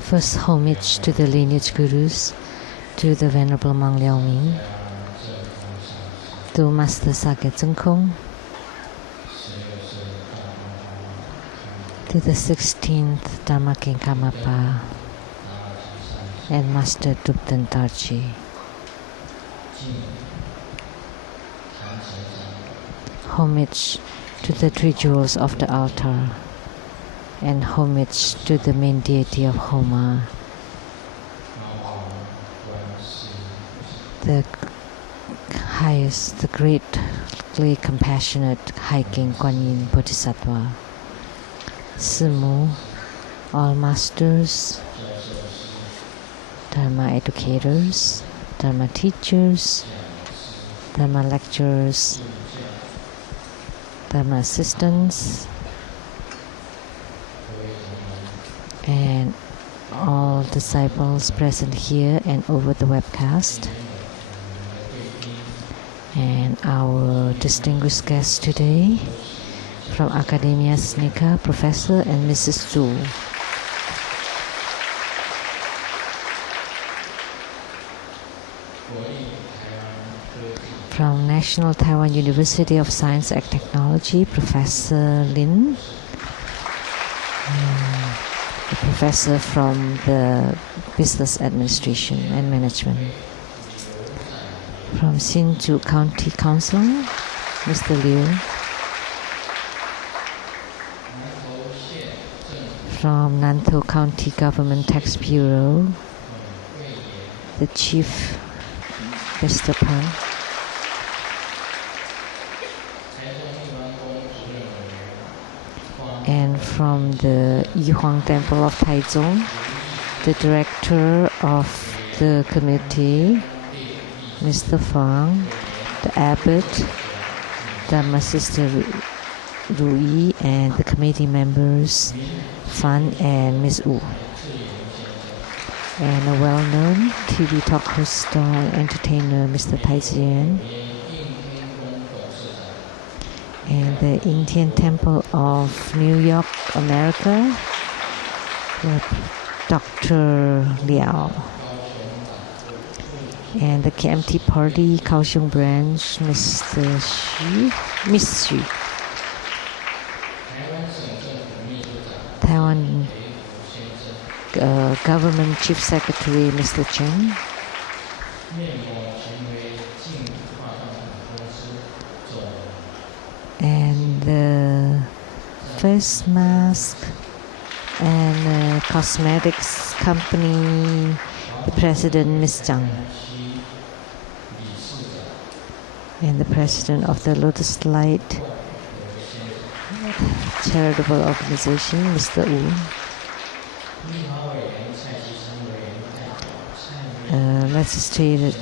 First, homage to the lineage gurus, to the Venerable Mang Liao Ming, to Master Sage Tsung Kung, to the 16th Dharma King Karmapa, and Master Dupten Tarchi. Homage to the three jewels of the altar, and homage to the main deity of Homa, the highest, the greatly compassionate High King Kuan Yin Bodhisattva, Simu, all masters, Dharma educators, Dharma teachers, Dharma lecturers, Dharma assistants, and all disciples present here and over the webcast, and our distinguished guests today from Academia Sinica, Professor and Mrs. Zhu. From National Taiwan University of Science and Technology, Professor Lian, a professor from the Business Administration and Management. From Hsinchu County Council, Mr. Liu. From Nantou County Government Tax Bureau, the Chief, Mr. Pang. And from the Yihuang Temple of Taichung, the Director of the committee, Mr. Fang, the Abbot, Dharma Sister Rui, and the committee members, Fan and Ms. Wu. And a well-known TV talk host and entertainer, Mr. Tai Ziyan. And the Indian Temple of New York, America, Dr. Liao. And the KMT Party, Kaohsiung branch, Mr. Xu, Miss Xu. Taiwan Government Chief Secretary, Mr. Chen. And the face mask and cosmetics company, the president, Ms. Tsang. And the president of the Lotus Light charitable organization, Mr. Wu. Legislative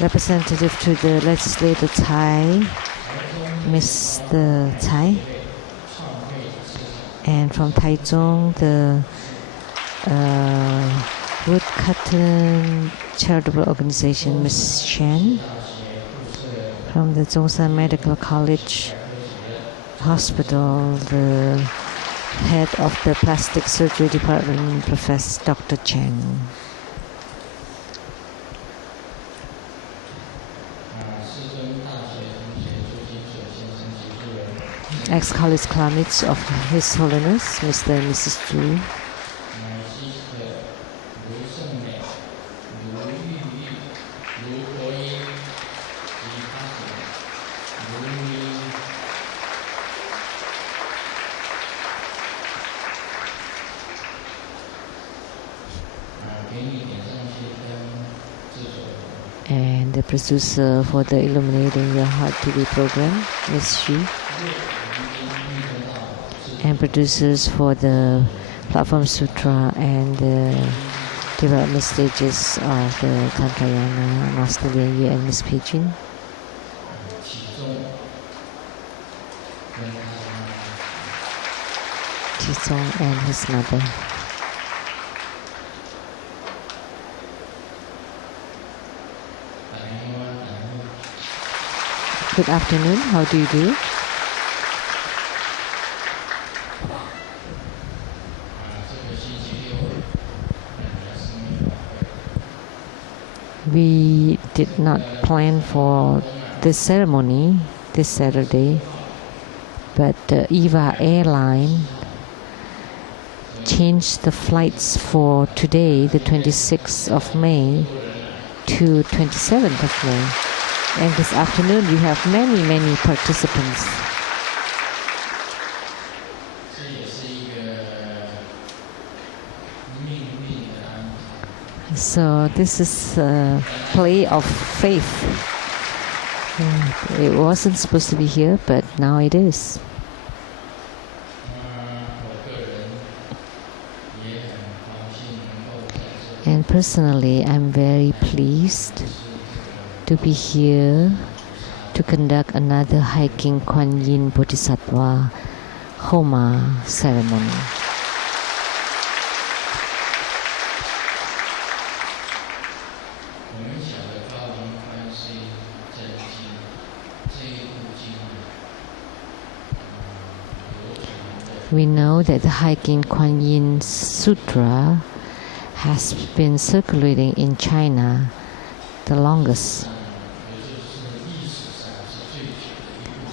representative to the legislator Tsai, Mr. Tsai. And from Taichung, the woodcutting charitable organization, Ms. Chen. From the Zhongshan Medical College Hospital, the head of the plastic surgery department, Professor Dr. Cheng. Ex-college classmates of His Holiness, Mr. and Mrs. Zhu. And the producer for the Illuminating Your Heart TV program, Ms. Xu. And producers for the Platform Sutra and the development stages of the Tantra, Master Lian and Ms. Peijun. Qizong and his mother. Good afternoon, how do you do? did not plan for this ceremony this Saturday, but EVA airline changed the flights for today, the 26th of May, to 27th of May. And this afternoon we have many participants. So this is a play of faith. It wasn't supposed to be here, but now it is. And personally, I'm very pleased to be here to conduct another hiking Kuan Yin Bodhisattva Homa ceremony. We know that the hiking Kuan Yin Sutra has been circulating in China the longest.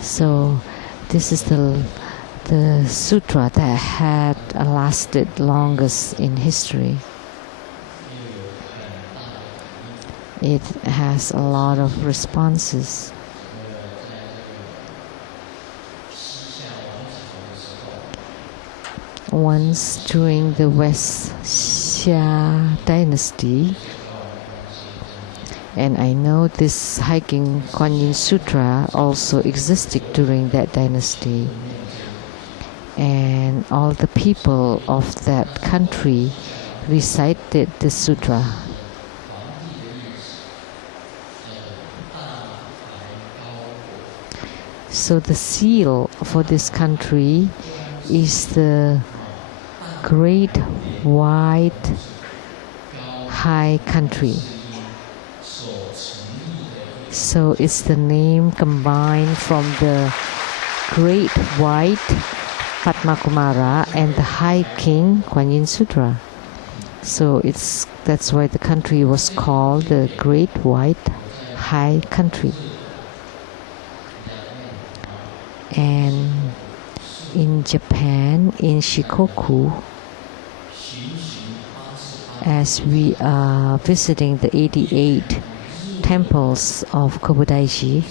So this is the sutra that had lasted longest in history. It has a lot of responses. Once during the West Xia dynasty, and I know this hiking Kuan Yin Sutra also existed during that dynasty, and all the people of that country recited the sutra. So the seal for this country is the great wide high country. So it's the name combined from the great white Padma Kumara and the high king Kuan Yin Sutra. So that's why the country was called the Great White High Country. And in Japan, in Shikoku, as we are visiting the 88 temples of Kobudaishi,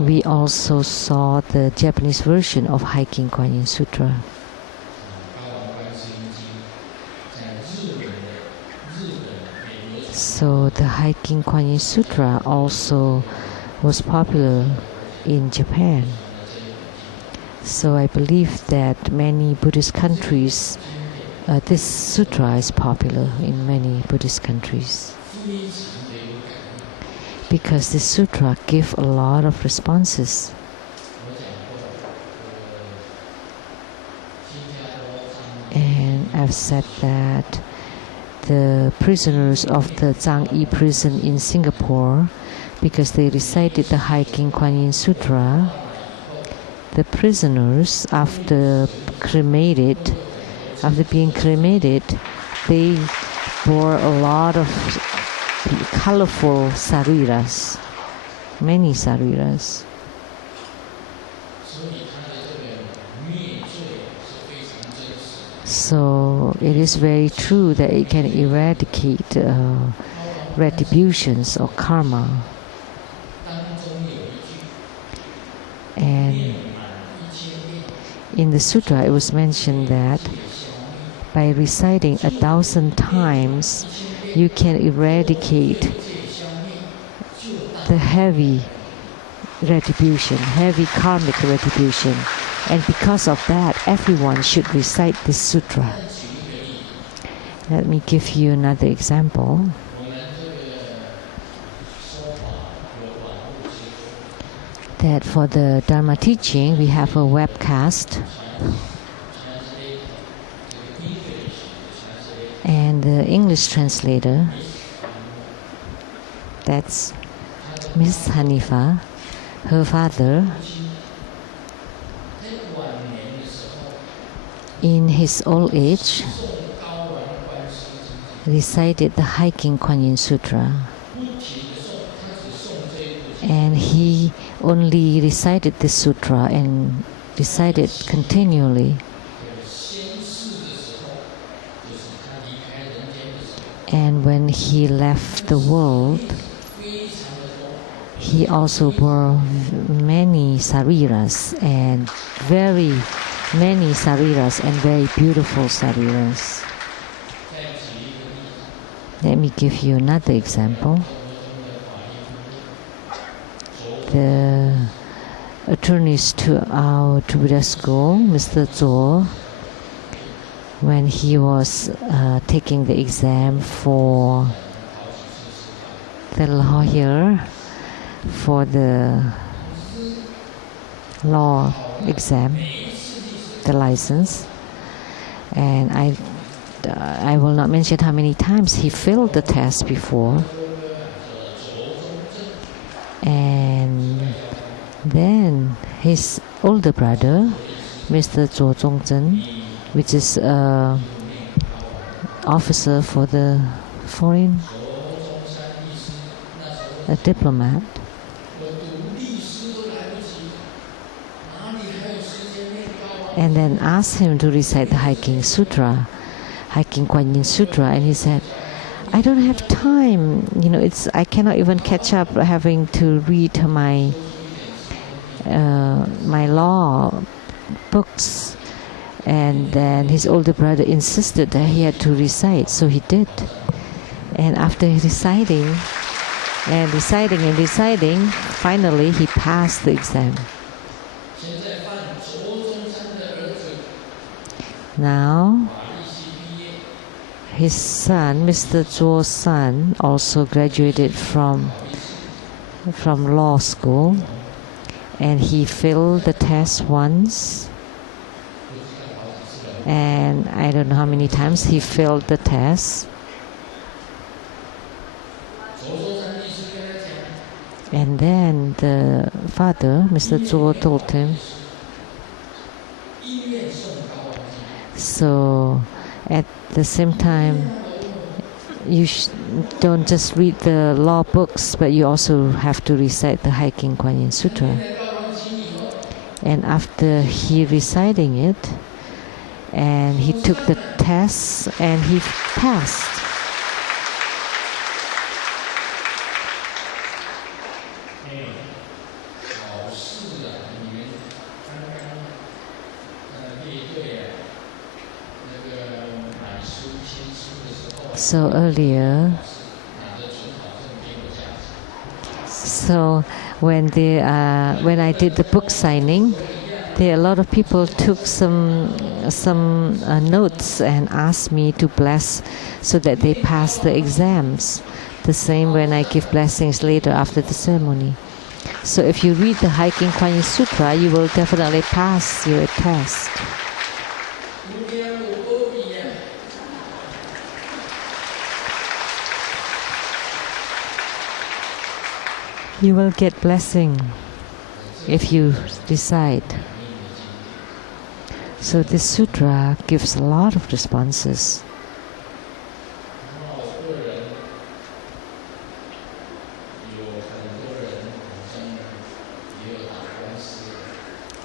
we also saw the Japanese version of hiking Kuan Yin Sutra. So the hiking Kuan Yin Sutra also was popular in Japan. So I believe that many Buddhist countries, this sutra is popular in many Buddhist countries, because this sutra gives a lot of responses. And I've said that the prisoners of the Tsang prison in Singapore, because they recited the hiking Kuan Yin Sutra, the prisoners, after being cremated, they bore a lot of colorful sariras, many sariras. So it is very true that it can eradicate retributions or karma. And in the sutra, it was mentioned that by reciting 1,000 times, you can eradicate the heavy retribution, heavy karmic retribution. And because of that, everyone should recite this sutra. Let me give you another example. That for the Dharma teaching, we have a webcast. And the English translator, that's Miss Hanifa, her father, in his old age, recited the hiking Kuan Yin Sutra. he only recited this sutra and recited continually. And when he left the world, he also bore many sariras and very many sariras and very beautiful sariras. Let me give you another example. The attorneys to our True Buddha school, Mr. Zhou, when he was taking the exam for the lawyer, for the law exam, the license, and I will not mention how many times he failed the test before. And then his older brother, Mr. Zhou Zhongzhen, which is officer for the foreign, a diplomat, and then asked him to recite the Hiking Sutra, Hiking Kuan Yin Sutra, and he said, I don't have time, I cannot even catch up having to read my law books. And then his older brother insisted that he had to recite, so he did. And after reciting, finally he passed the exam. Now, his son, Mr. Zhuo's son, also graduated from law school, and he failed the test once, and I don't know how many times he failed the test. And then the father, Mr. Zhuo, told him, so at the same time, you don't just read the law books, but you also have to recite the Hiking Kuan Yin Sutra. And after he reciting it, and he took the test, and he passed. So earlier, when I did the book signing, a lot of people took some notes and asked me to bless so that they pass the exams. The same when I give blessings later after the ceremony. So if you read the Hiking Kuan Yin Sutra, you will definitely pass your test. You will get blessing if you decide. So this sutra gives a lot of responses.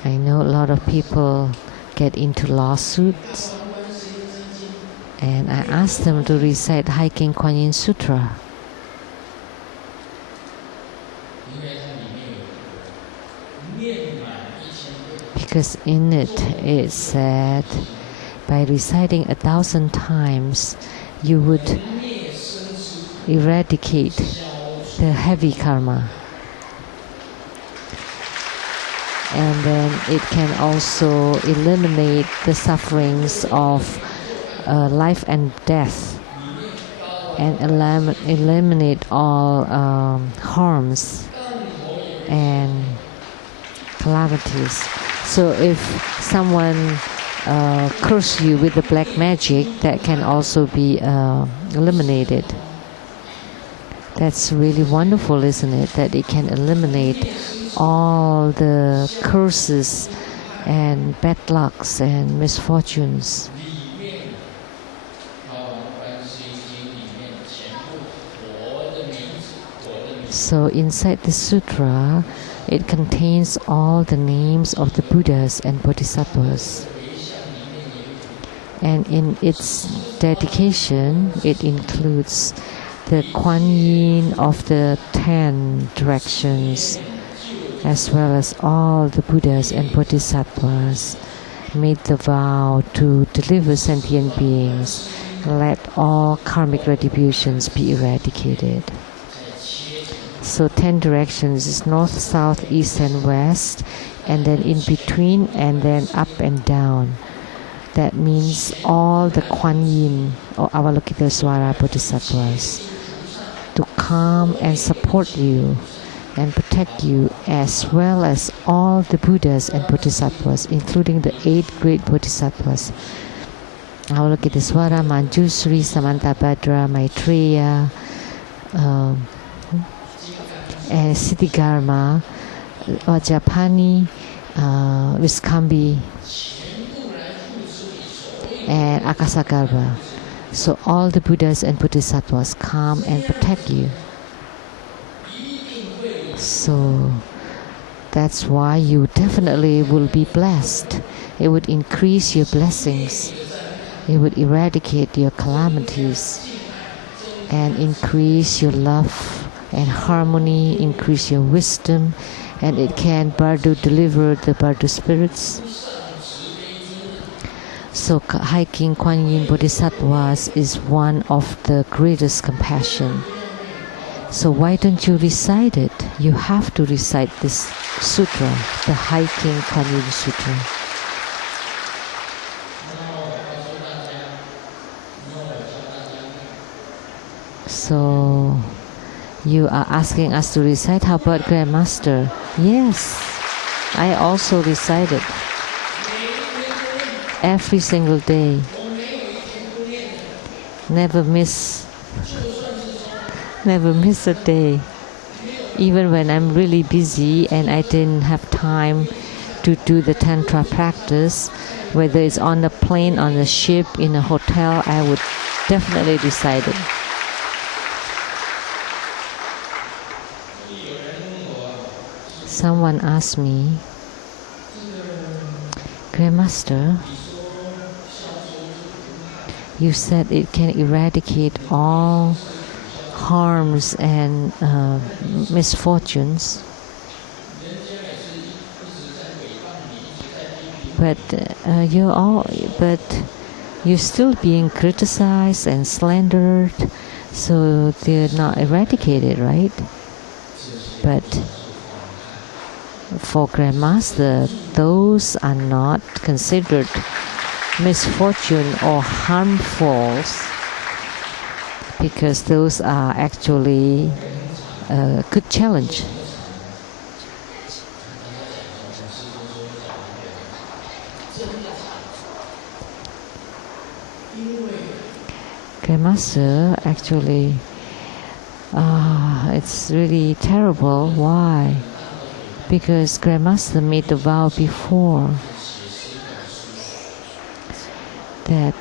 I know a lot of people get into lawsuits, and I asked them to recite Hiking Kuan Yin Sutra. Because in it said, by reciting 1,000 times, you would eradicate the heavy karma. And then it can also eliminate the sufferings of life and death, and eliminate all harms and calamities. So if someone curses you with the black magic, that can also be eliminated. That's really wonderful, isn't it? That it can eliminate all the curses and bad lucks and misfortunes. So So inside the sutra, it contains all the names of the Buddhas and Bodhisattvas. And in its dedication, it includes the Kuan Yin of the 10 directions, as well as all the Buddhas and Bodhisattvas made the vow to deliver sentient beings, let all karmic retributions be eradicated. So 10 directions is north, south, east and west, and then in between, and then up and down. That means all the Kuan Yin or Avalokitesvara Bodhisattvas to come and support you and protect you, as well as all the Buddhas and Bodhisattvas, including the 8 great Bodhisattvas. Avalokitesvara, Manjusri, Samantabhadra, Maitreya, and Siddhikarma, Vajrapani, Viskambi, and Akasagarbha. So all the Buddhas and Bodhisattvas come and protect you. So that's why you definitely will be blessed. It would increase your blessings. It would eradicate your calamities and increase your love and harmony, increase your wisdom, and it can bardo deliver the bardo spirits. So High King Kuan Yin Bodhisattvas is one of the greatest compassion. So why don't you recite it? You have to recite this sutra, the High King Kuan Yin Sutra. So you are asking us to recite. How about Grandmaster? Yes, I also recited every single day. Never miss a day. Even when I'm really busy and I didn't have time to do the Tantra practice, whether it's on the plane, on the ship, in a hotel, I would definitely recite it. Someone asked me, Grandmaster, you said it can eradicate all harms and misfortunes, but you're still being criticized and slandered, so they're not eradicated, right? But for Grandmaster, those are not considered misfortune or harmful, because those are actually a good challenge. Grandmaster, actually, it's really terrible. Why? Because Grandmaster made the vow before that.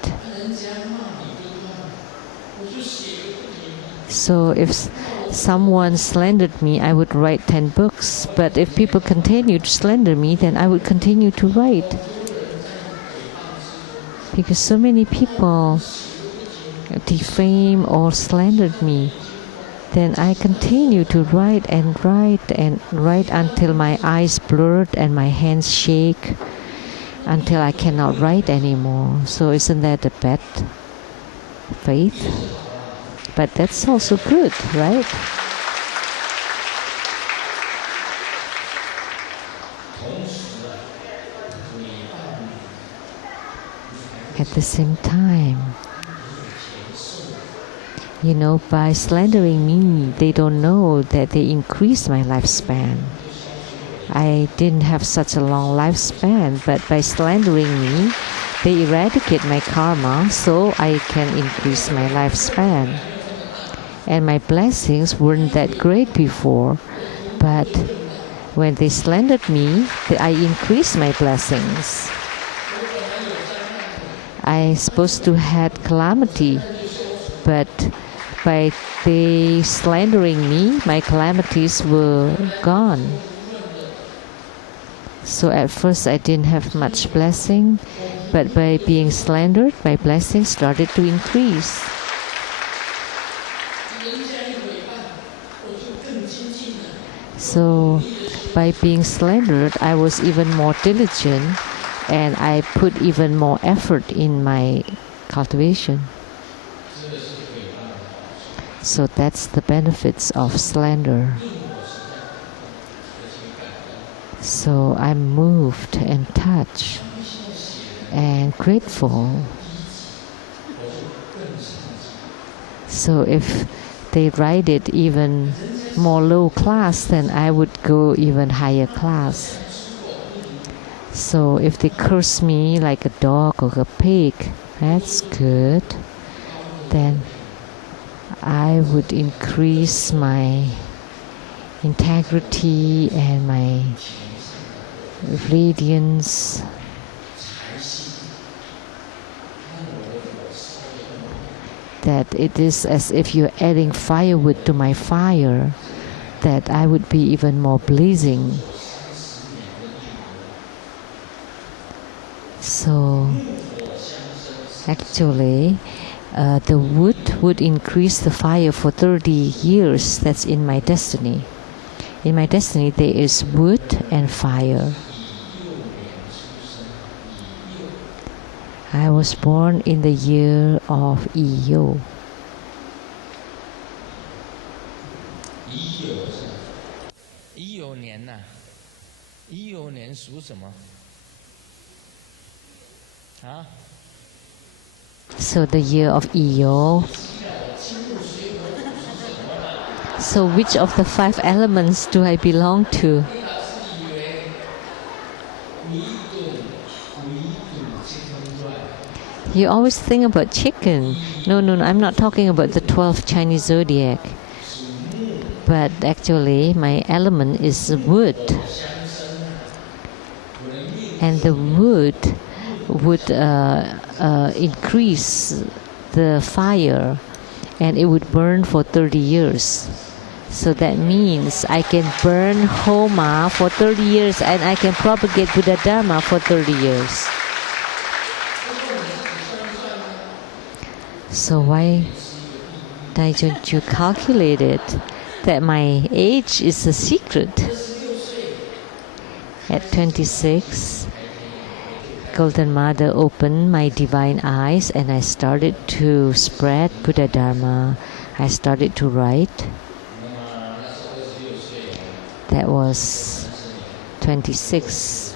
So if someone slandered me, I would write 10 books. But if people continue to slander me, then I would continue to write. Because so many people defame or slandered me, then I continue to write and write and write until my eyes blurred and my hands shake, until I cannot write anymore. So isn't that a bad faith? But that's also good, right? At the same time, by slandering me, they don't know that they increased my lifespan. I didn't have such a long lifespan, but by slandering me, they eradicate my karma, so I can increase my lifespan. And my blessings weren't that great before, but when they slandered me, I increased my blessings. I supposed to have calamity, but by they slandering me, my calamities were gone. So at first I didn't have much blessing, but by being slandered, my blessings started to increase. So by being slandered, I was even more diligent, and I put even more effort in my cultivation. So that's the benefits of slander. So I'm moved and touched and grateful. So if they write it even more low class, then I would go even higher class. So if they curse me like a dog or a pig, that's good. Then I would increase my integrity and my radiance. That it is as if you're adding firewood to my fire, that I would be even more blazing. So actually, the wood would increase the fire for 30 years. That's in my destiny. In my destiny, there is wood and fire. I was born in the year of Iyo. 19年呐，19年属什么？啊？ So the year of Iyo. So which of the 5 elements do I belong to? You always think about chicken. No, I'm not talking about the 12 Chinese zodiac. But actually, my element is wood. And the wood would increase the fire, and it would burn for 30 years. So that means I can burn Homa for 30 years, and I can propagate Buddha Dharma for 30 years. So why don't you calculate it? That my age is a secret. At 26, Golden Mother opened my divine eyes, and I started to spread Buddha Dharma. I started to write. That was 26.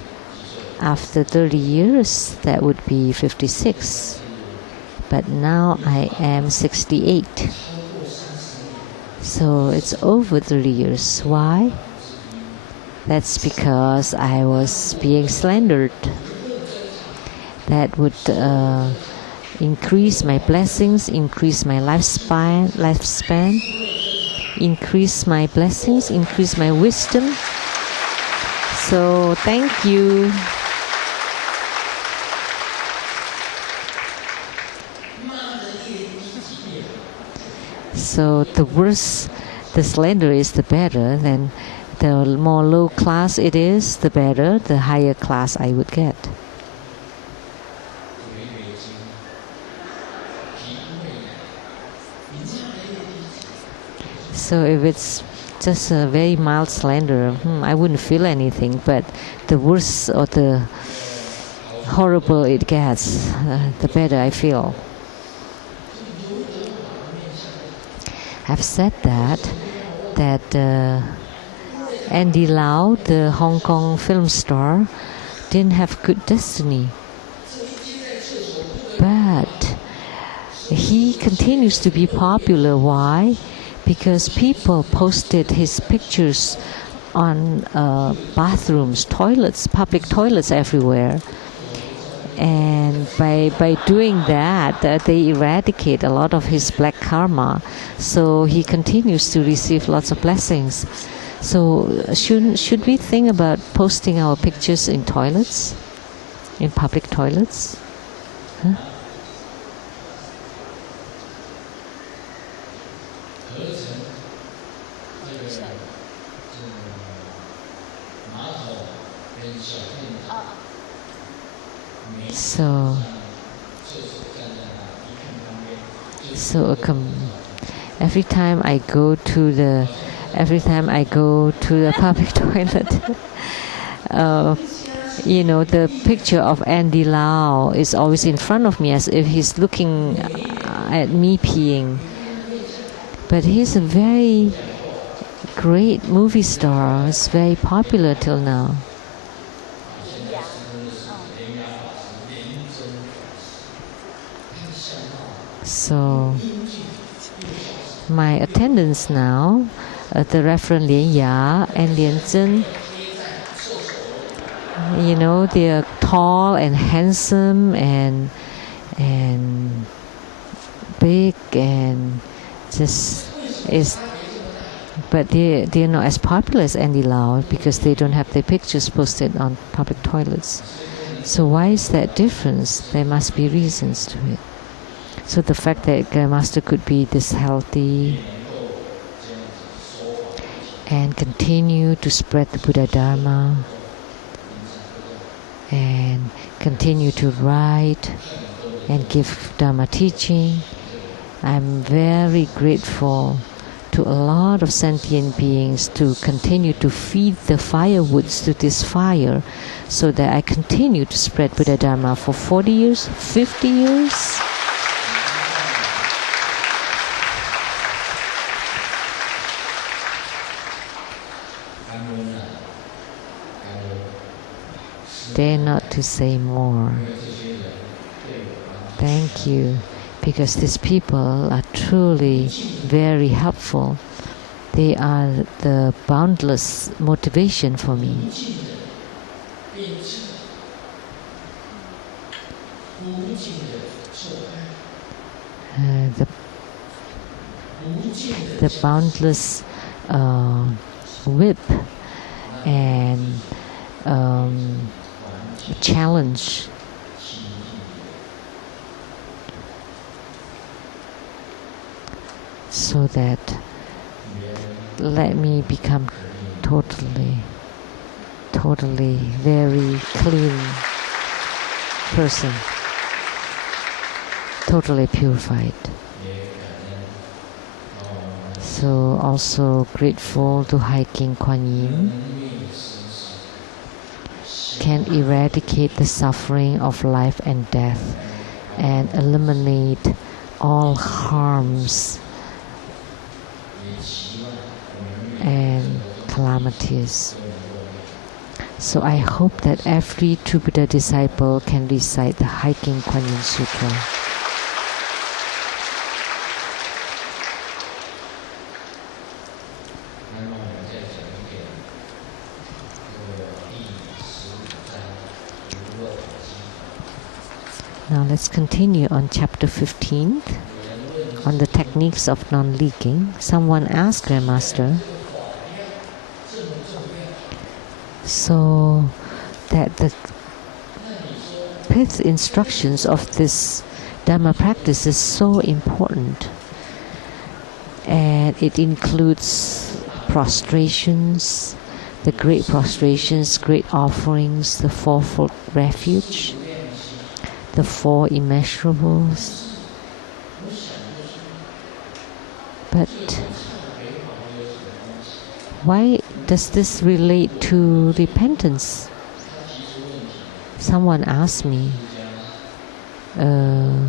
After 30 years, that would be 56. But now I am 68. So it's over 30 years. Why? That's because I was being slandered. That would increase my blessings, increase my lifespan, increase my blessings, increase my wisdom. So thank you. So the worse the slander is, the better. Then the more low class it is, the better, the higher class I would get. So if it's just a very mild slander, I wouldn't feel anything. But the worse or the horrible it gets, the better I feel. I've said that Andy Lau, the Hong Kong film star, didn't have good destiny. But he continues to be popular. Why? Because people posted his pictures on bathrooms, toilets, public toilets everywhere. And by doing that, they eradicate a lot of his black karma. So he continues to receive lots of blessings. So should we think about posting our pictures in toilets, in public toilets? Huh? So every time I go to the public toilet, the picture of Andy Lau is always in front of me, as if he's looking at me peeing. But he's a very great movie star. He's very popular till now. So my attendants now, the Reverend Lian and Lian Zhen, they are tall and handsome and big and but they're not as popular as Andy Lau because they don't have their pictures posted on public toilets. So why is that difference? There must be reasons to it. So the fact that Grandmaster could be this healthy and continue to spread the Buddha Dharma and continue to write and give Dharma teaching, I'm very grateful to a lot of sentient beings to continue to feed the firewoods to this fire so that I continue to spread Buddha Dharma for 40 years, 50 years. Dare not to say more. Thank you, because these people are truly very helpful. They are the boundless motivation for me. The boundless whip and challenge. So that let me become totally very clean person, totally purified. So also grateful to Hai King Kuan Yin, can eradicate the suffering of life and death and eliminate all harms and calamities. So I hope that every True Buddha disciple can recite the Hai King Kuan Yin Sutra. Now let's continue on chapter 15, on the techniques of non-leaking. Someone asked Grandmaster, so that the 5th instructions of this Dharma practice is so important, and it includes prostrations, the great prostrations, great offerings, the fourfold refuge, the 4 immeasurables. But why does this relate to repentance? Someone asked me, a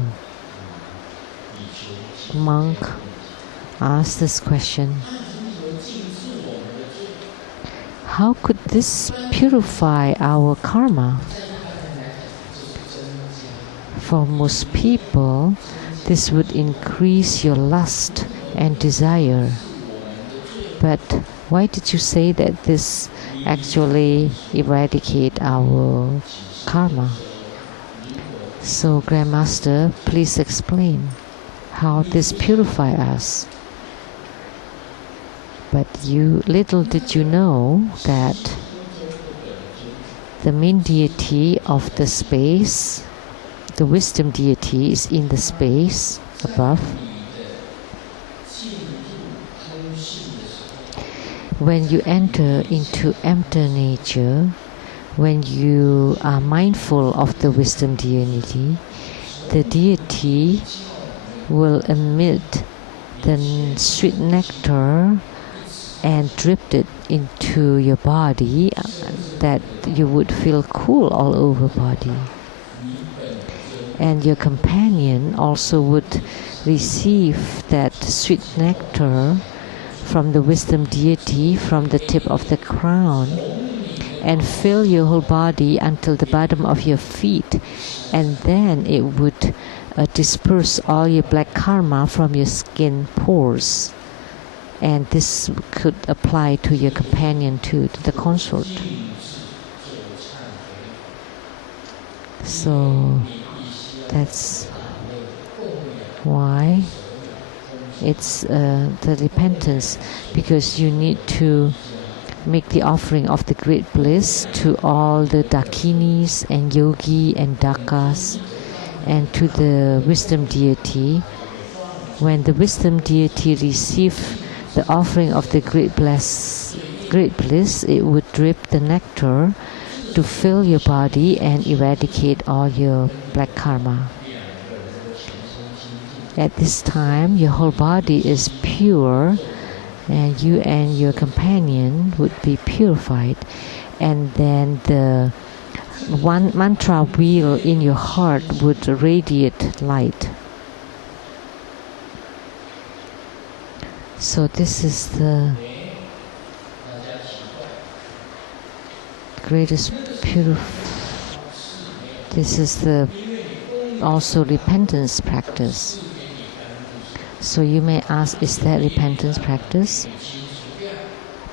monk asked this question, how could this purify our karma? For most people, this would increase your lust and desire. But why did you say that this actually eradicate our karma? So Grandmaster, please explain how this purify us. But little did you know that the main deity of the space, the wisdom deity, is in the space above. When you enter into empty nature, when you are mindful of the wisdom deity, the deity will emit the sweet nectar and drip it into your body, that you would feel cool all over body. And your companion also would receive that sweet nectar from the wisdom deity from the tip of the crown and fill your whole body until the bottom of your feet, and then it would disperse all your black karma from your skin pores. And this could apply to your companion too, to the consort. So that's why it's the repentance, because you need to make the offering of the great bliss to all the dakinis and yogi and dakas and to the wisdom deity. When the wisdom deity receives the offering of the great bliss, it would drip the nectar to fill your body and eradicate all your black karma. At this time, your whole body is pure, and you and your companion would be purified, and then the one mantra wheel in your heart would radiate light. So this is the greatest this is the also repentance practice. So you may ask, is that repentance practice?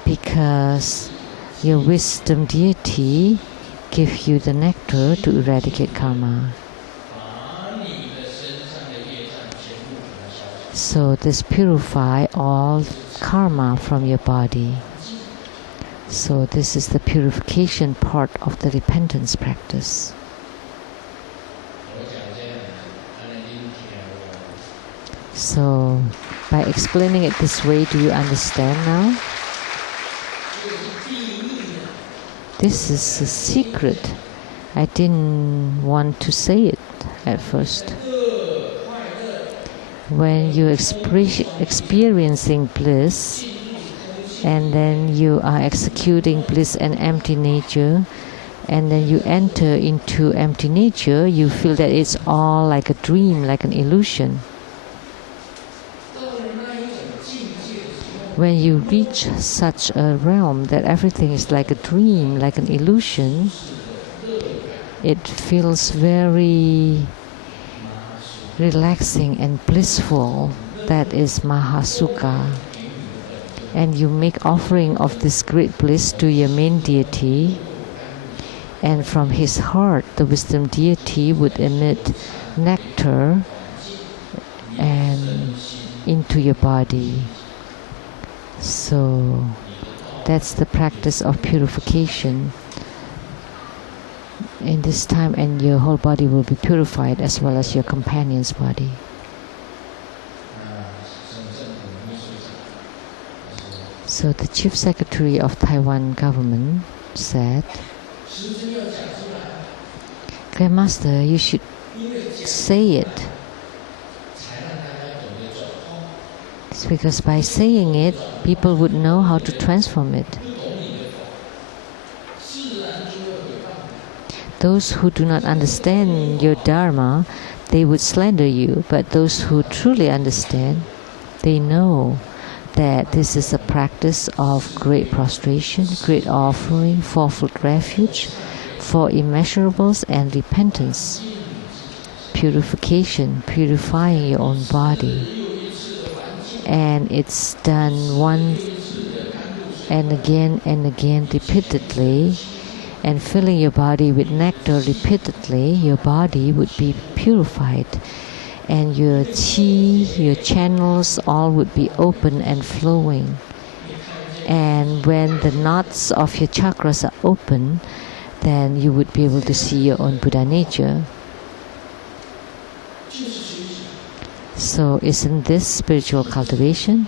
Because your wisdom deity gives you the nectar to eradicate karma. So this purify all karma from your body. So this is the purification part of the repentance practice. So by explaining it this way, do you understand now? This is a secret. I didn't want to say it at first. When you're experiencing bliss, and then you are executing bliss and empty nature, and then you enter into empty nature, you feel that it's all like a dream, like an illusion. When you reach such a realm that everything is like a dream, like an illusion, it feels very relaxing and blissful. That is Mahasukha. And you make offering of this great bliss to your main deity, and from his heart the wisdom deity would emit nectar and into your body. So that's the practice of purification in this time, and your whole body will be purified as well as your companion's body. So the Chief Secretary of Taiwan government said, Grandmaster, you should say it. It's because by saying it, people would know how to transform it. Those who do not understand your Dharma, they would slander you. But those who truly understand, they know that this is a practice of great prostration, great offering, fourfold refuge, for immeasurables and repentance, purification, purifying your own body. And it's done once and again repeatedly, and filling your body with nectar repeatedly, your body would be purified, and your chi, your channels, all would be open and flowing. And when the knots of your chakras are open, then you would be able to see your own Buddha nature. So isn't this spiritual cultivation?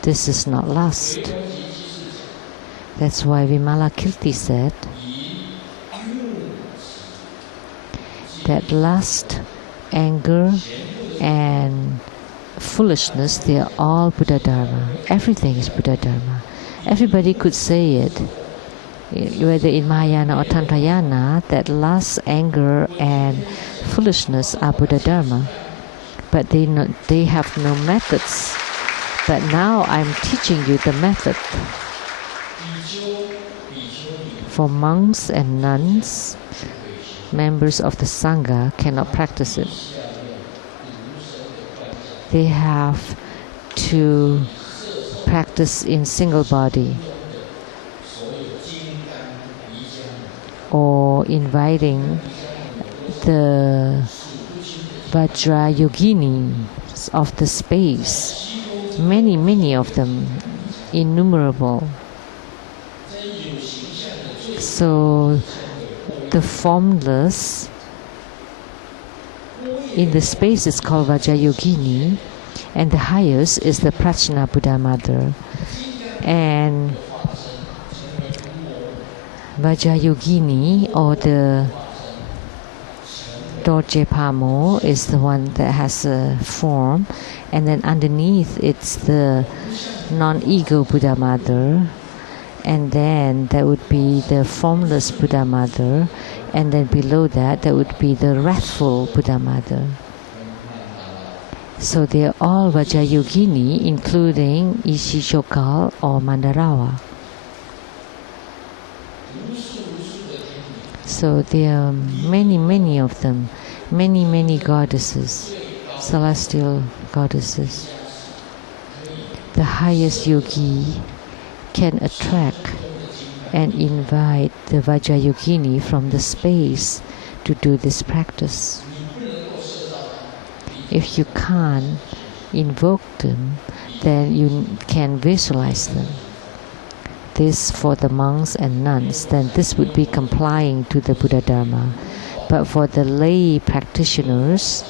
This is not lust. That's why Vimalakirti said, that lust, anger, and foolishness, they are all Buddha Dharma. Everything is Buddha Dharma. Everybody could say it, whether in Mahayana or Tantrayana, that lust, anger, and foolishness are Buddha Dharma. But they have no methods. But now I'm teaching you the method. For monks and nuns, members of the Sangha cannot practice it. They have to practice in single body or inviting the Vajrayoginis of the space. Many of them, innumerable. So the formless in the space is called Vajrayogini, and the highest is the Prajna Buddha Mother. And Vajrayogini, or the Dorje Pamo, is the one that has a form, and then underneath it's the non-ego Buddha Mother, and then that would be the formless Buddha Mother, and then below that would be the wrathful Buddha Mother. So they are all Vajrayogini, including Ishishokal or Mandarawa. So there are many of them, many goddesses, celestial goddesses. The highest yogi can attract and invite the Vajrayogini from the space to do this practice. If you can't invoke them, then you can visualize them. This for the monks and nuns, then this would be complying to the Buddha Dharma. But for the lay practitioners,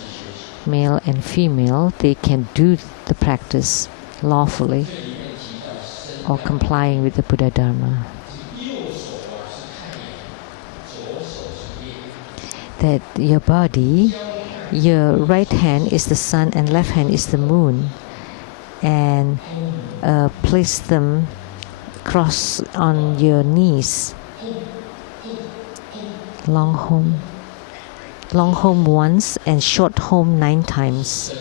male and female, they can do the practice lawfully or complying with the Buddha Dharma. That your body, your right hand is the sun and left hand is the moon, and place them cross on your knees. Long home once and short home 9 times.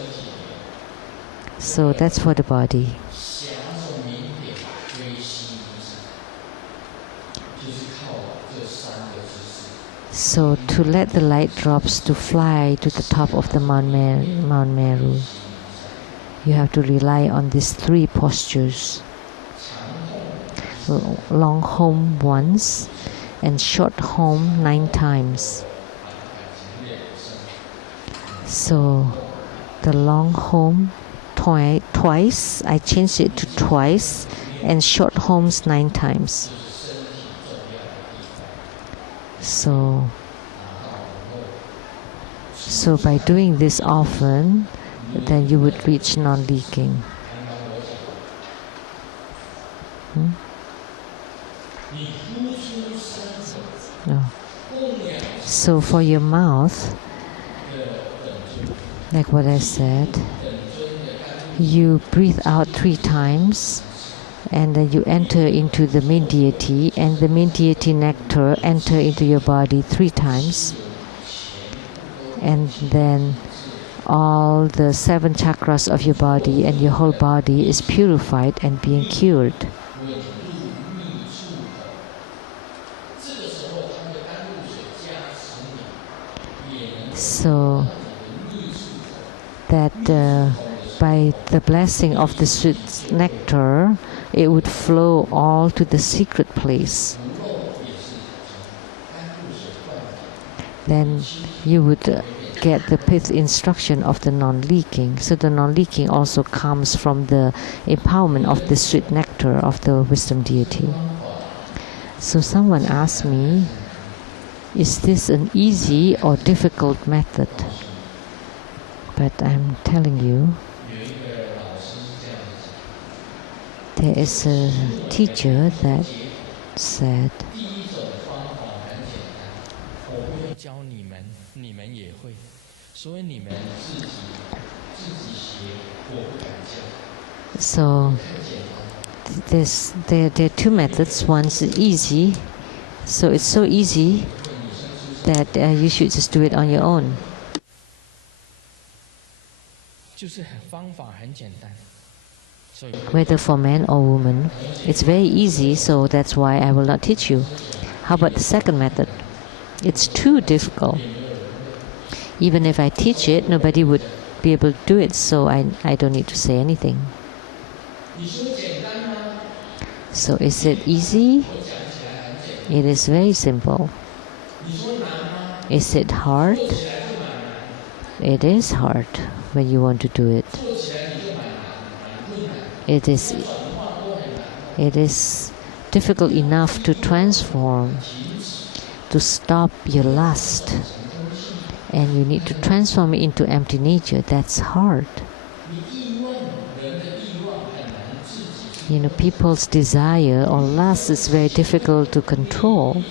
So that's for the body. So to let the light drops to fly to the top of the Mount Meru, you have to rely on these 3 postures. Long home once and short home 9 times. So the long home twice, I changed it to twice, and short homes 9 times. So by doing this often, then you would reach non-leaking. No. So for your mouth, like what I said, you breathe out 3 times, and then you enter into the main deity, and the main deity nectar enter into your body 3 times, and then all the 7 chakras of your body and your whole body is purified and being cured. So that by the blessing of the sweet nectar, it would flow all to the secret place. Then you would get the 5th instruction of the non-leaking. So the non-leaking also comes from the empowerment of the sweet nectar of the wisdom deity. So someone asked me, is this an easy or difficult method? But I'm telling you, there is a teacher that said, 教你们，你们也会，所以你们自己学，我不敢教。So there are two methods. One's easy, so it's so easy that you should just do it on your own. 就是方法很简单。Whether for man or woman, it's very easy, so that's why I will not teach you. How about the second method? It's too difficult. Even if I teach it, nobody would be able to do it, so I don't need to say anything. So is it easy? It is very simple. Is it hard? It is hard when you want to do it. It is difficult enough to transform, to stop your lust, and you need to transform it into empty nature. That's hard. You know, people's desire or lust is very difficult to control.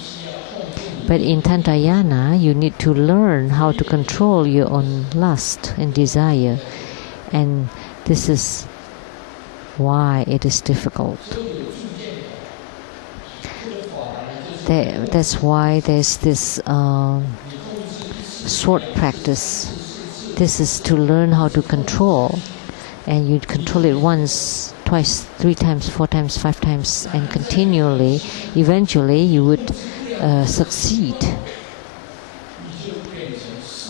But in Tantrayana, you need to learn how to control your own lust and desire. And this is why it is difficult. That's why there's this short practice. This is to learn how to control. And you control it once, twice, 3 times, 4 times, 5 times, and continually. Eventually, you would succeed.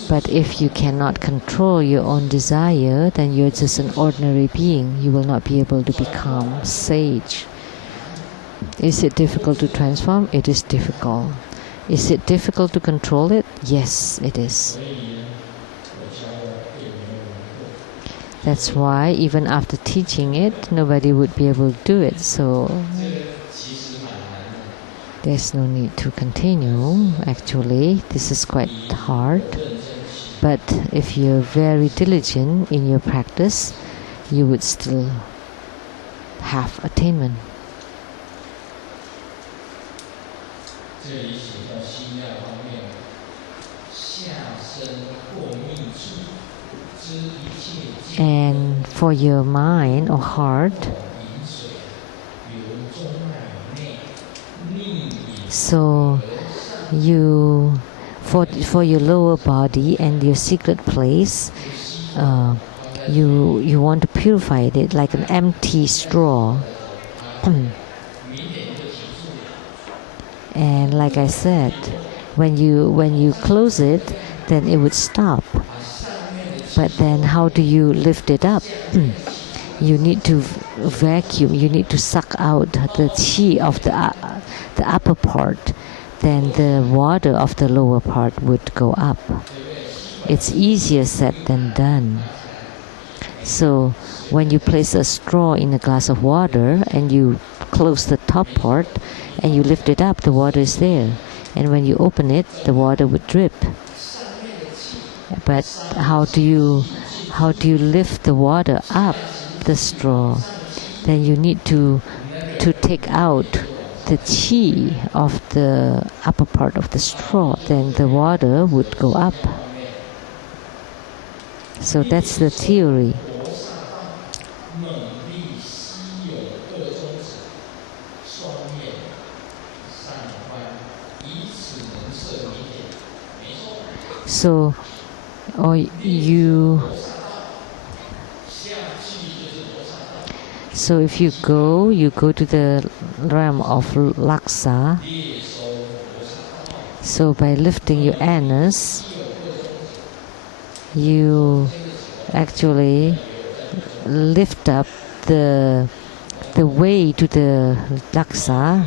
But if you cannot control your own desire, then you're just an ordinary being. You will not be able to become sage. Is it difficult to transform? It is difficult. Is it difficult to control it? Yes, it is. That's why even after teaching it, nobody would be able to do it. So there's no need to continue. Actually, this is quite hard. But if you're very diligent in your practice, you would still have attainment. And for your mind or heart, so you, for your lower body and your secret place, you want to purify it like an empty straw. And like I said, when you close it, then it would stop. But then how do you lift it up? You need to vacuum, you need to suck out the qi of the upper part. Then the water of the lower part would go up. It's easier said than done. So when you place a straw in a glass of water and you close the top part and you lift it up, the water is there. And when you open it, the water would drip. But how do you lift the water up the straw? Then you need to take out the qi of the upper part of the straw. Then the water would go up. So that's the theory. So, so if you go to the realm of laksa. So by lifting your anus, you actually lift up the way to the laksa.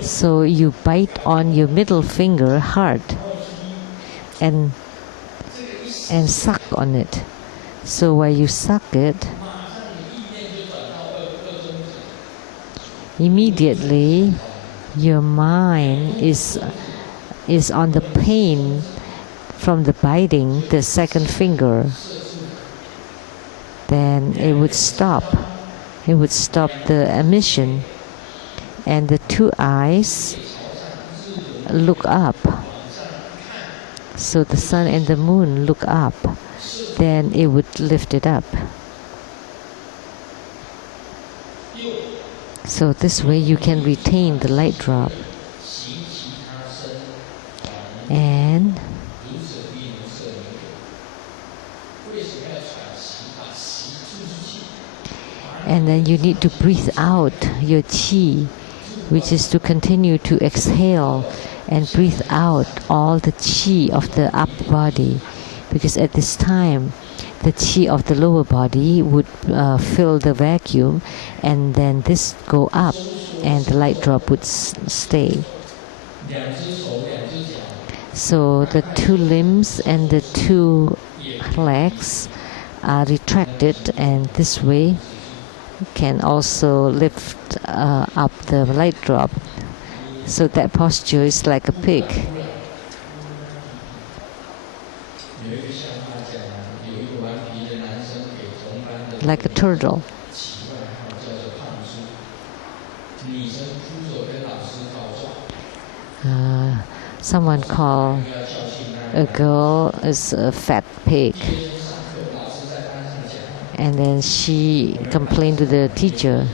So you bite on your middle finger hard and suck on it. So while you suck it, immediately your mind is on the pain from the biting the second finger. Then it would stop. It would stop the emission, and the 2 eyes look up. So the sun and the moon look up, then it would lift it up. So this way you can retain the light drop. And then you need to breathe out your qi, which is to continue to exhale and breathe out all the qi of the upper body, because at this time the qi of the lower body would fill the vacuum, and then this go up and the light drop would stay. So the two limbs and the two legs are retracted, and this way can also lift up the light drop. So that posture is like a pig. Like a turtle. Someone called a girl as a fat pig. And then she complained to the teacher.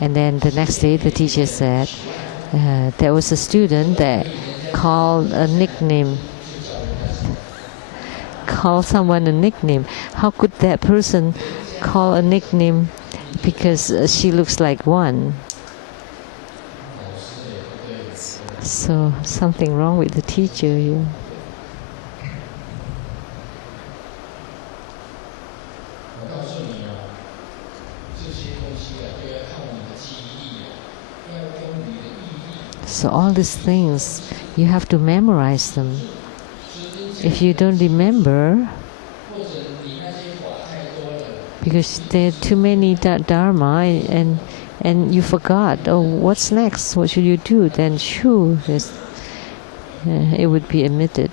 And then the next day the teacher said, there was a student that called someone a nickname. How could that person call a nickname because she looks like one? So something wrong with the teacher here. So all these things, you have to memorize them. If you don't remember, because there are too many Dharma and you forgot, oh, what's next? What should you do? Then shoo, it would be omitted.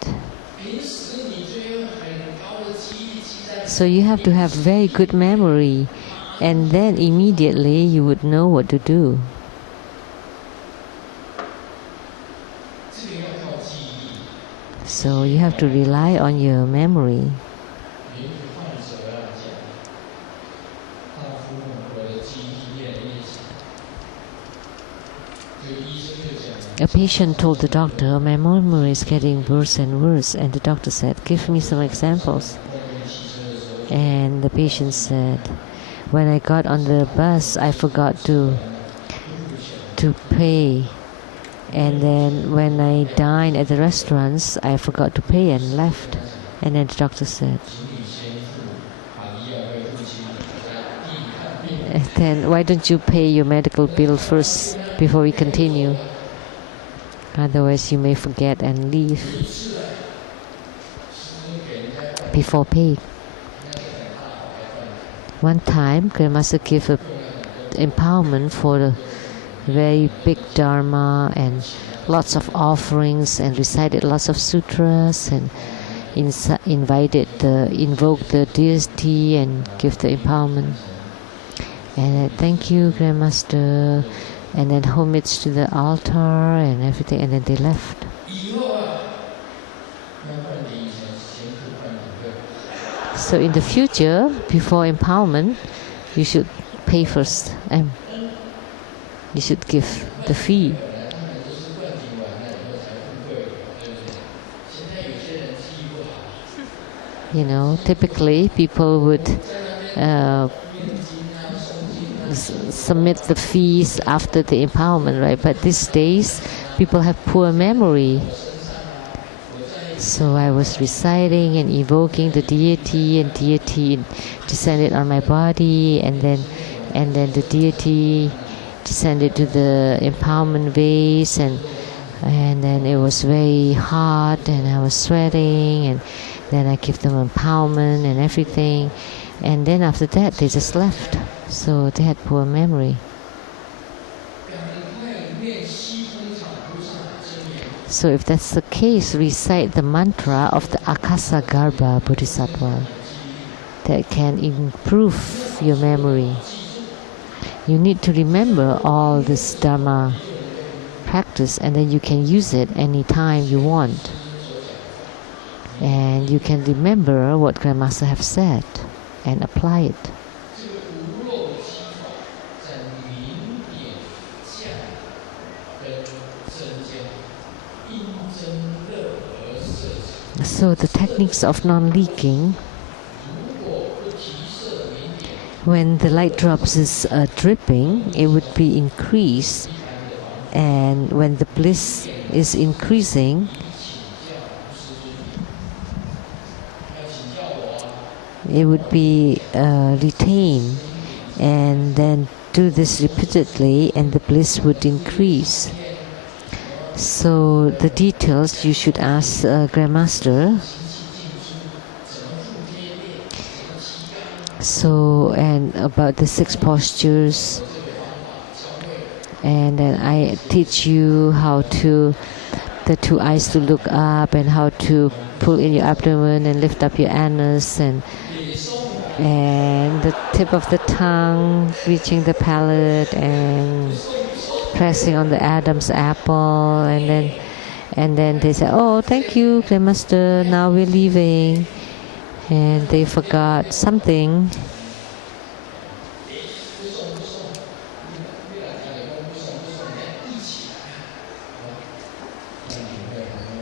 So you have to have very good memory, and then immediately you would know what to do. So you have to rely on your memory. A patient told the doctor, my memory is getting worse and worse, and the doctor said, give me some examples. And the patient said, when I got on the bus, I forgot to pay. And then when I dined at the restaurants, I forgot to pay and left. And then the doctor said, then why don't you pay your medical bill first before we continue? Otherwise you may forget and leave before paying. One time, Grandmaster gave an empowerment for the very big Dharma and lots of offerings, and recited lots of sutras, and invoked the deity and give the empowerment. And thank you, Grandmaster, and then homage to the altar and everything, and then they left. So in the future, before empowerment, you should pay first. You should give the fee. You know, typically people would submit the fees after the empowerment, right? But these days, people have poor memory. So I was reciting and evoking the deity, and deity descended on my body, and then the deity descended to the empowerment vase, and then it was very hot, and I was sweating, and then I give them empowerment and everything, and then after that they just left. So they had poor memory. So if that's the case, recite the mantra of the Akasagarbha Bodhisattva that can improve your memory. You need to remember all this Dharma practice, and then you can use it anytime you want. And you can remember what Grandmaster have said and apply it. So the techniques of non-leaking, when the light drops is dripping, it would be increased, and when the bliss is increasing, it would be retained, and then do this repeatedly and the bliss would increase. So the details you should ask Grandmaster. So, and about the 6 postures, and then I teach you how to, the 2 eyes to look up, and how to pull in your abdomen and lift up your anus, and the tip of the tongue reaching the palate and pressing on the Adam's apple, and then they say, "Oh, thank you, Grandmaster, now we're leaving," and they forgot something.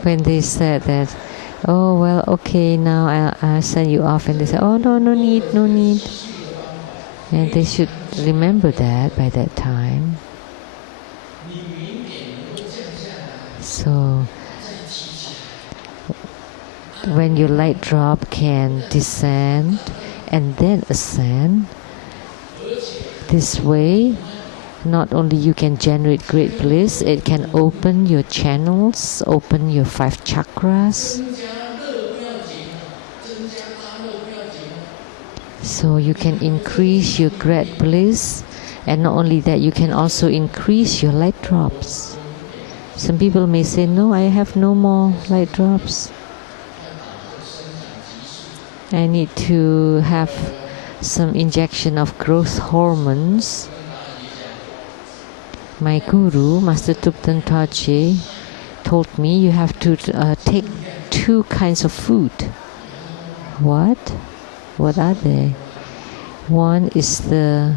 When they said that, "Oh, well, okay, now I'll send you off," and they say, "Oh, no need. And they should remember that by that time. So when your light drop can descend and then ascend, this way, not only you can generate great bliss, it can open your channels, open your 5 chakras. So you can increase your great bliss, and not only that, you can also increase your light drops. Some people may say, "No, I have no more light drops. I need to have some injection of growth hormones." My guru, Master Thupten Tachi, told me you have to take 2 kinds of food. What? What are they? One is the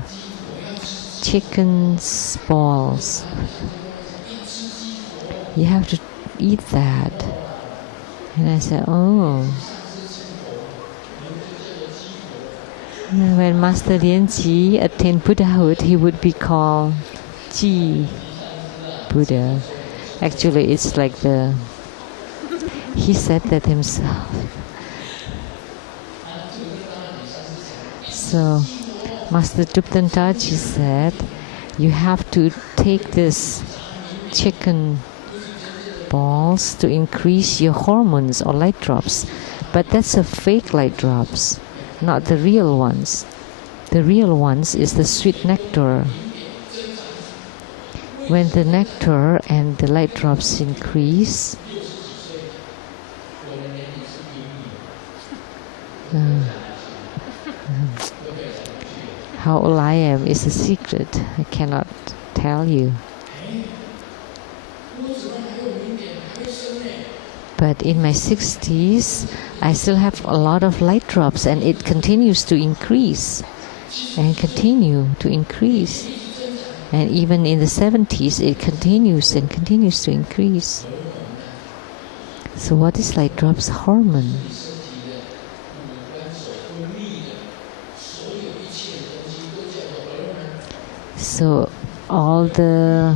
chicken's balls. You have to eat that. And I said, "Oh." When Master Lian attained Buddhahood, he would be called Ji Buddha. Actually, it's like he said that himself. So Master Thupten Tachi said, you have to take this chicken balls to increase your hormones or light drops. But that's a fake light drops, not the real ones. The real ones is the sweet nectar. When the nectar and the light drops increase, how old I am is a secret. I cannot tell you. But in my 60s, I still have a lot of light drops, and it continues to increase and continue to increase. And even in the 70s, it continues and continues to increase. So what is light drops? Hormone. So all the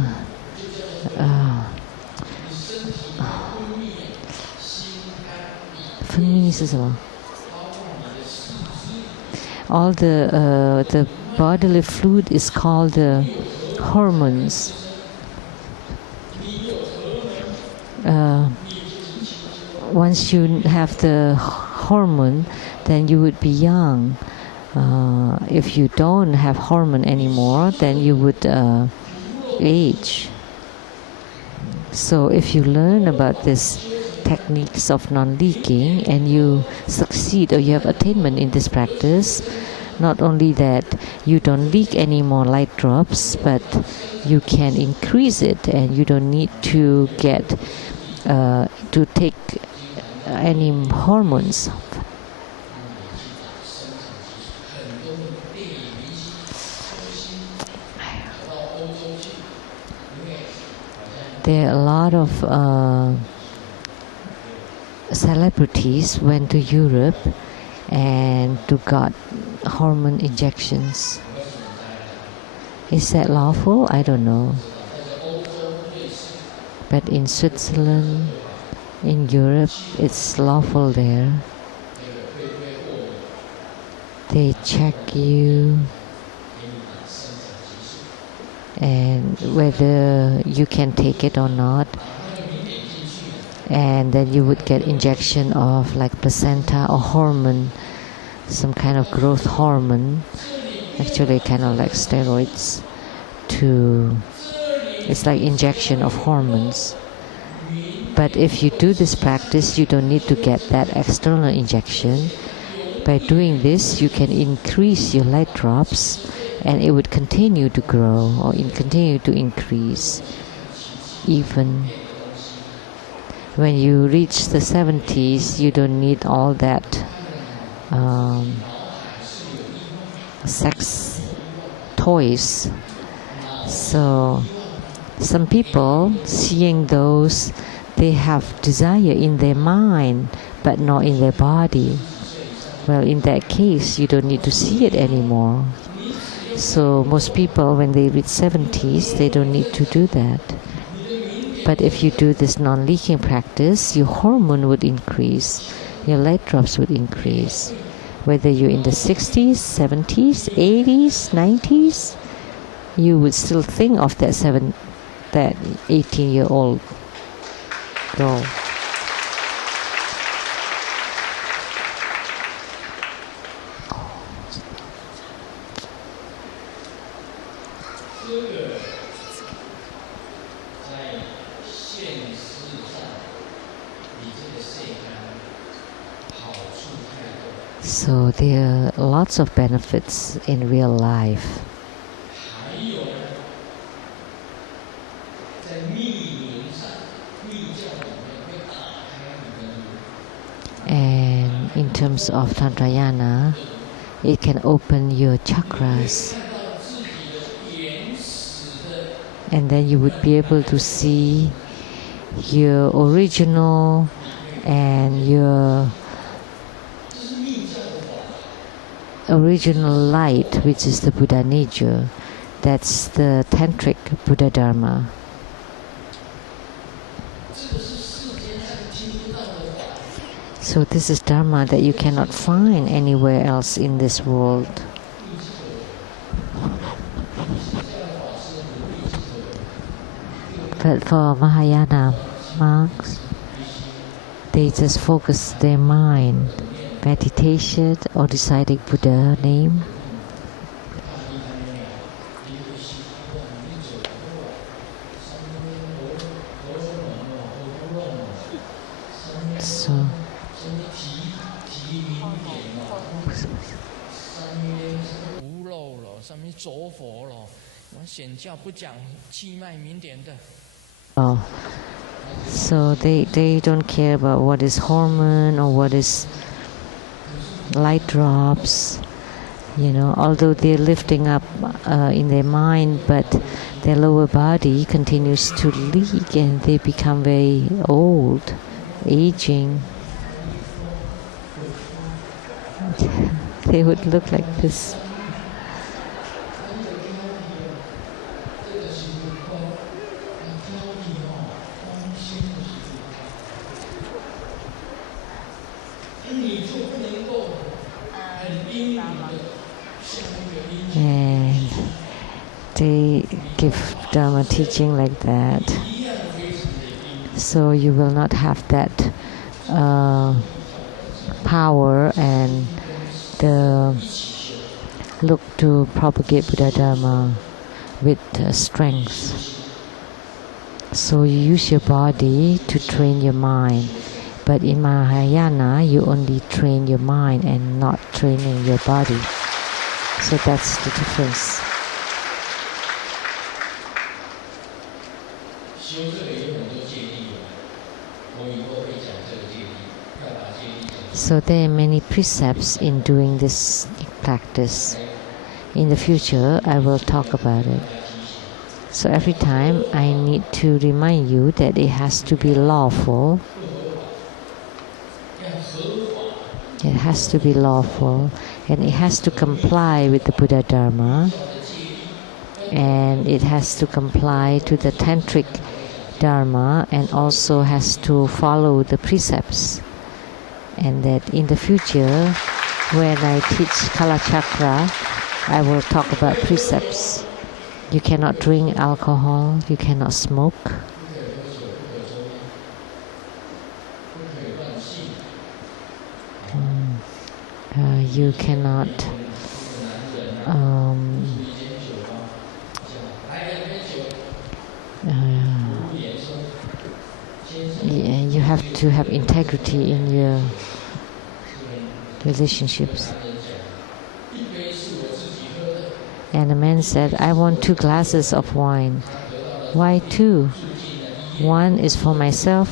all the bodily fluid is called the hormones. Once you have the hormone, then you would be young. If you don't have hormone anymore, then you would age. So if you learn about this techniques of non-leaking and you succeed or you have attainment in this practice, not only that you don't leak any more light drops, but you can increase it, and you don't need to get to take any hormones. There are a lot of celebrities went to Europe and got hormone injections. Is that lawful? I don't know. But in Switzerland, in Europe, it's lawful there. They check you and whether you can take it or not. And then you would get injection of like placenta or hormone, some kind of growth hormone, actually kind of like steroids, it's like injection of hormones. But if you do this practice, you don't need to get that external injection. By doing this, you can increase your light drops and it would continue to grow or continue to increase. Even when you reach the 70s, you don't need all that sex toys. So some people, seeing those, they have desire in their mind but not in their body. Well, in that case, you don't need to see it anymore. So most people, when they reach 70s, they don't need to do that. But if you do this non-leaking practice, your hormone would increase, your light drops would increase. Whether you're in the 60s, 70s, 80s, 90s, you would still think of that 18-year-old girl. So there are lots of benefits in real life. And in terms of Tantrayana, it can open your chakras. And then you would be able to see your original and your original light, which is the Buddha nature. That's the tantric Buddha Dharma. So this is Dharma that you cannot find anywhere else in this world. But for Mahayana monks, they just focus their mind, meditation or reciting Buddha name. So so they don't care about what is hormone or what is light drops, although they're lifting up in their mind, but their lower body continues to leak and they become very old, aging. They would look like this. And they give Dharma teaching like that. So you will not have that power and the look to propagate Buddha Dharma with strength. So you use your body to train your mind. But in Mahayana, you only train your mind and not training your body. So that's the difference. So there are many precepts in doing this practice. In the future, I will talk about it. So every time I need to remind you that it has to be lawful. It has to be lawful, and it has to comply with the Buddha Dharma, and it has to comply to the Tantric Dharma, and also has to follow the precepts. And that in the future, when I teach Kala Chakra, I will talk about precepts. You cannot drink alcohol, you cannot smoke. You cannot you have to have integrity in your relationships. And the man said, I want 2 glasses of wine. Why 2? One is for myself,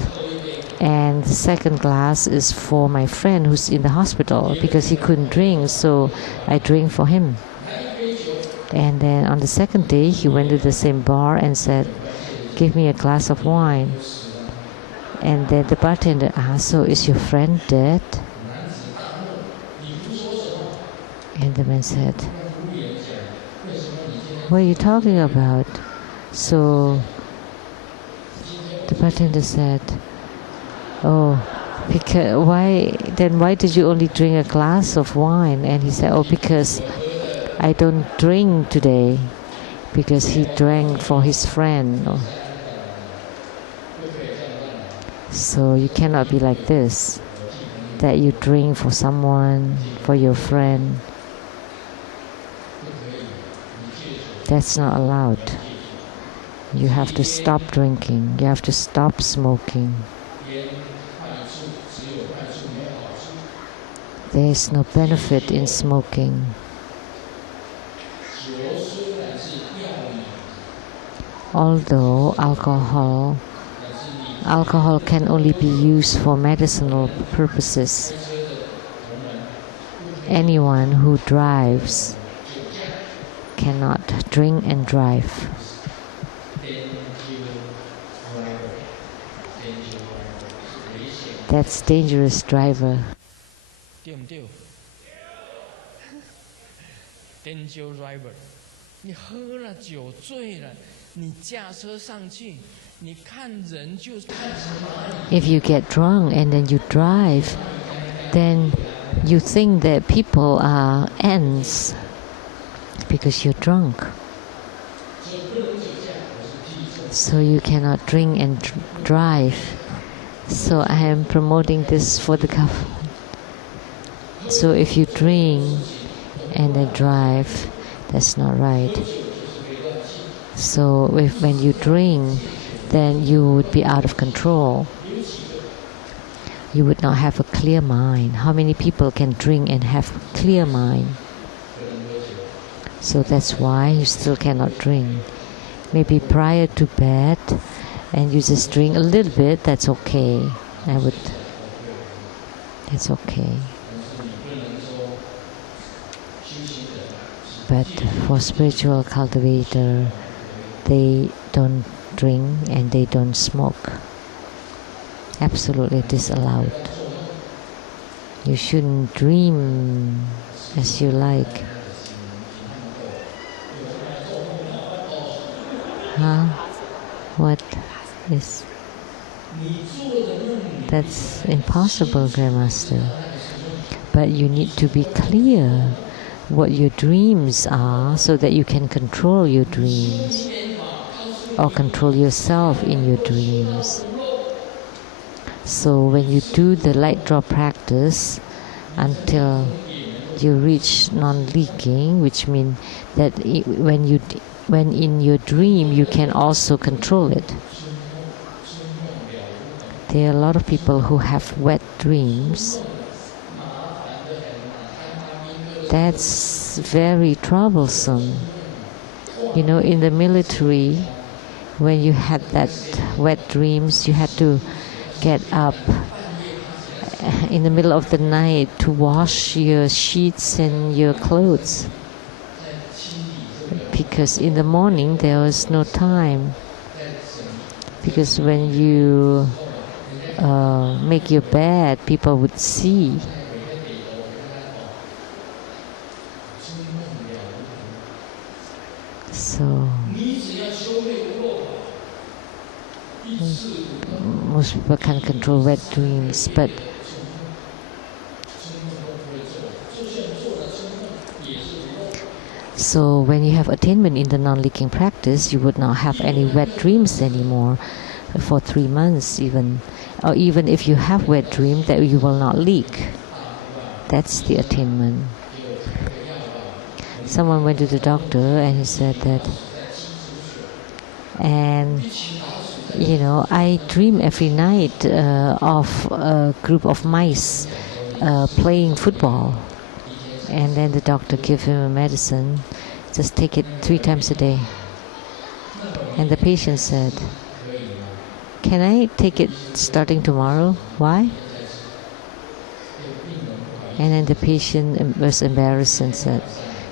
and the second glass is for my friend who's in the hospital because he couldn't drink, so I drink for him. And then on the second day, he went to the same bar and said, give me a glass of wine. And then the bartender asked, so is your friend dead? And the man said, what are you talking about? So the bartender said, oh, because why did you only drink a glass of wine? And he said, oh, because I don't drink today, because he drank for his friend. So you cannot be like this, that you drink for someone, for your friend. That's not allowed. You have to stop drinking. You have to stop smoking. There is no benefit in smoking. Although alcohol can only be used for medicinal purposes. Anyone who drives cannot drink and drive. That's dangerous driver. 对不对 ？Danger driver， 你喝了酒醉了，你驾车上去，你看人就看什么？ If you get drunk and then you drive, then you think that people are ants because you're drunk. So you cannot drink and drive. So I am promoting this for the government. So if you drink and then drive, that's not right. So when you drink, then you would be out of control. You would not have a clear mind. How many people can drink and have clear mind? So that's why you still cannot drink. Maybe prior to bed, and you just drink a little bit, that's okay. It's okay. But for spiritual cultivator, they don't drink and they don't smoke. Absolutely disallowed. You shouldn't dream as you like. Huh? What is? That's impossible, Grandmaster. But you need to be clear what your dreams are so that you can control your dreams or control yourself in your dreams. So when you do the light draw practice until you reach non-leaking, which means that when in your dream you can also control it. There are a lot of people who have wet dreams. That's very troublesome. You know, in the military, when you had that wet dreams, you had to get up in the middle of the night to wash your sheets and your clothes, because in the morning there was no time. Because when you make your bed, people would see. So most people can't control wet dreams, but so when you have attainment in the non-leaking practice, you would not have any wet dreams anymore for 3 months even. Or even if you have wet dream, that you will not leak. That's the attainment. Someone went to the doctor and he said that, and you know, I dream every night of a group of mice playing football. And then the doctor gave him a medicine, just take it 3 times a day. And the patient said, can I take it starting tomorrow? Why? And then the patient was embarrassed and said,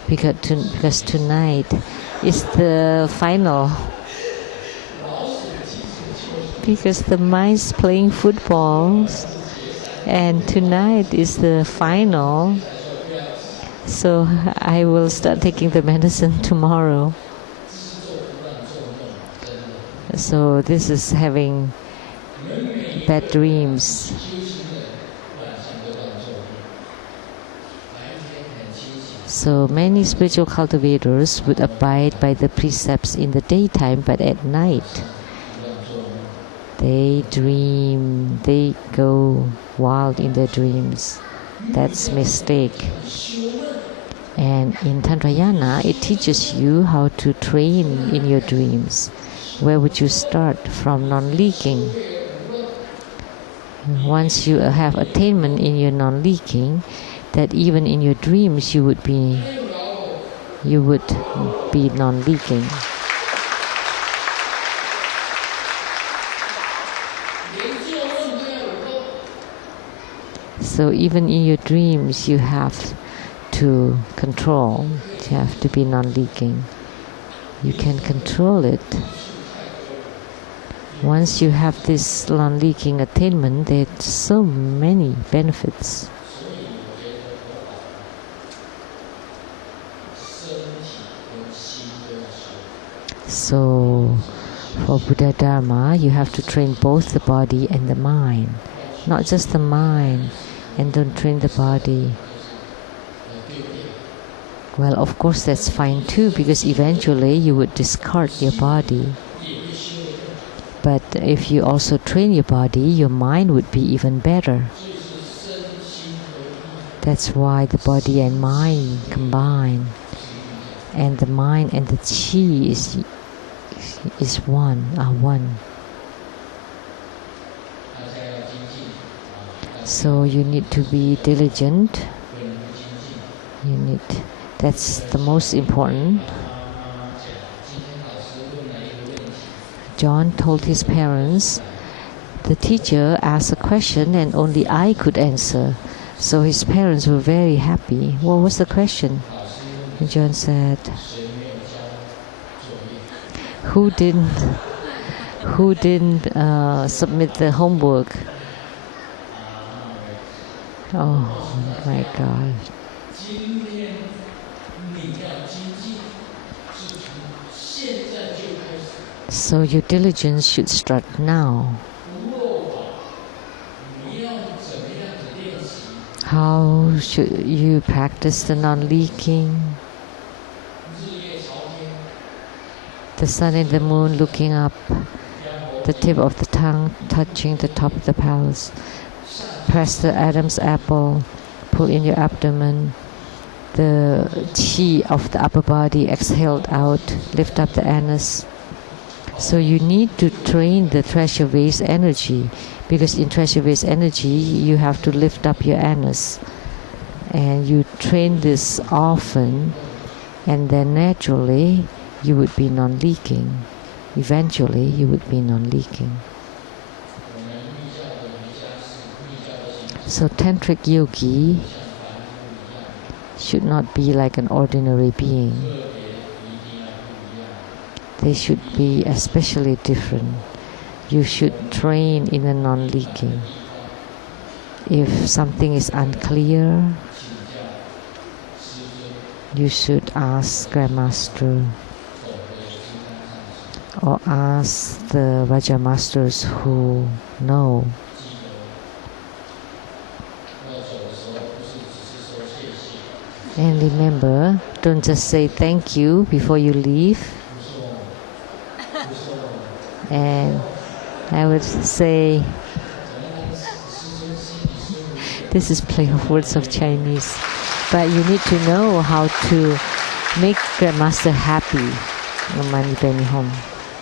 because tonight is the final. Because the mice playing football, and tonight is the final. So I will start taking the medicine tomorrow. So this is having bad dreams. So many spiritual cultivators would abide by the precepts in the daytime, but at night they dream, they go wild in their dreams. That's mistake. And in Tantrayana, it teaches you how to train in your dreams. Where would you start? From non-leaking. Once you have attainment in your non-leaking, that even in your dreams you would be non-leaking. So even in your dreams you have to control, you have to be non-leaking. You can control it. Once you have this non-leaking attainment, there's so many benefits. So for Buddha Dharma, you have to train both the body and the mind. Not just the mind, and don't train the body. Well, of course that's fine too, because eventually you would discard your body. But if you also train your body, your mind would be even better. That's why the body and mind combine. And the mind and the chi is one, are one. So you need to be diligent. That's the most important. John told his parents, the teacher asked a question and only I could answer. So his parents were very happy. What was the question? And John said, who didn't submit the homework? Oh my God. So your diligence should start now. How should you practice the non-leaking? The sun and the moon looking up, the tip of the tongue touching the top of the palace. Press the Adam's apple, pull in your abdomen. The chi of the upper body exhaled out, lift up the anus. So you need to train the treasure vase energy, because in treasure vase energy you have to lift up your anus. And you train this often, and then naturally you would be non-leaking. Eventually you would be non-leaking. So tantric yogi should not be like an ordinary being. They should be especially different. You should train in a non-leaking. If something is unclear, you should ask Grandmaster or ask the Vajra masters who know. And remember, don't just say thank you before you leave. And I would say, this is play of words of Chinese, but you need to know how to make Grandmaster happy. Namani Benihom.